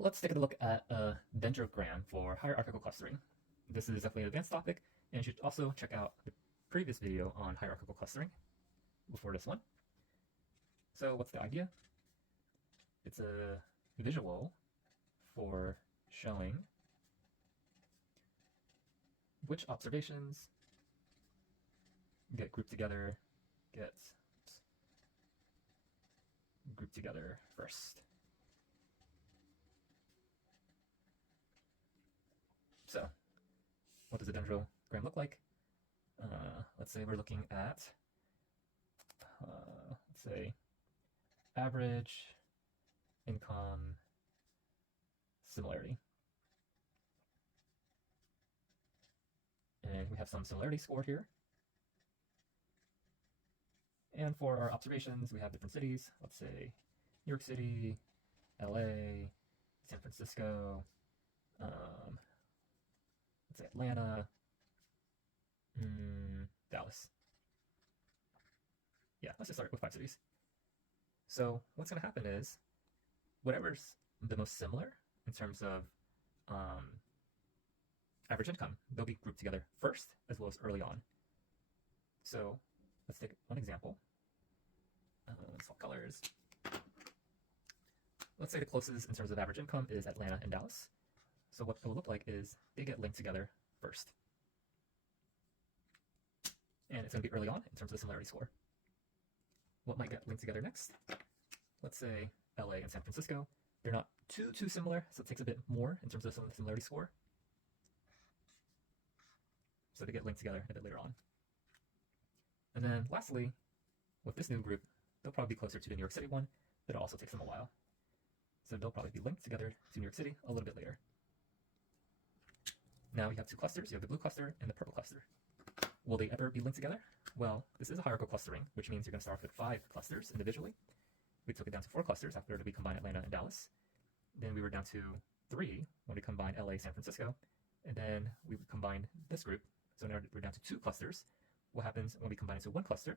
Let's take a look at a dendrogram for hierarchical clustering. This is definitely an advanced topic, and you should also check out the previous video on hierarchical clustering before this one. So what's the idea? It's a visual for showing which observations get grouped together first. So, what does a dendrogram look like? Let's say we're looking at, let's say, average income similarity. And we have some similarity score here. And for our observations, we have different cities. Let's say New York City, LA, San Francisco, let's say Atlanta, Dallas. Yeah, let's just start with 5 cities. So what's going to happen is whatever's the most similar in terms of average income, they'll be grouped together first as well as early on. So let's take one example. Swap colors. Let's say the closest in terms of average income is Atlanta and Dallas. So what it will look like is they get linked together first. And it's going to be early on in terms of the similarity score. What might get linked together next? Let's say LA and San Francisco. They're not too similar, so it takes a bit more in terms of the similarity score. So they get linked together a bit later on. And then lastly, with this new group, they'll probably be closer to the New York City one, but it'll also take them a while. So they'll probably be linked together to New York City a little bit later. Now we have 2 clusters. You have the blue cluster and the purple cluster. Will they ever be linked together? Well, this is a hierarchical clustering, which means you're going to start off with 5 clusters individually. We took it down to 4 clusters after we combined Atlanta and Dallas. Then we were down to 3 when we combined LA, San Francisco. And then we combined this group. So now we're down to 2 clusters. What happens when we combine into 1 cluster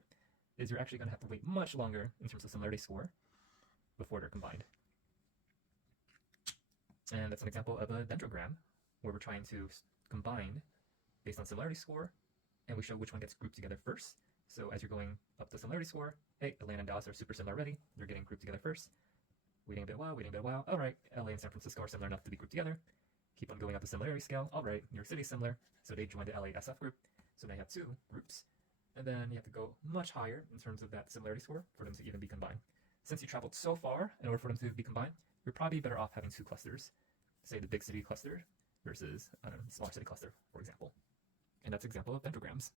is you're actually going to have to wait much longer in terms of similarity score before they're combined. And that's an example of a dendrogram where we're trying to combine based on similarity score, and we show which one gets grouped together first. So as you're going up the similarity score, hey, Atlanta and Dallas are super similar already. They're getting grouped together first. Waiting a bit while. All right, LA and San Francisco are similar enough to be grouped together. Keep on going up the similarity scale. All right, New York City is similar, so they joined the LA SF group. So now you have 2 groups. And then you have to go much higher in terms of that similarity score for them to even be combined. Since you traveled so far in order for them to be combined, you're probably better off having 2 clusters. Say the big city cluster versus smaller city cluster, for example. And that's an example of dendrograms.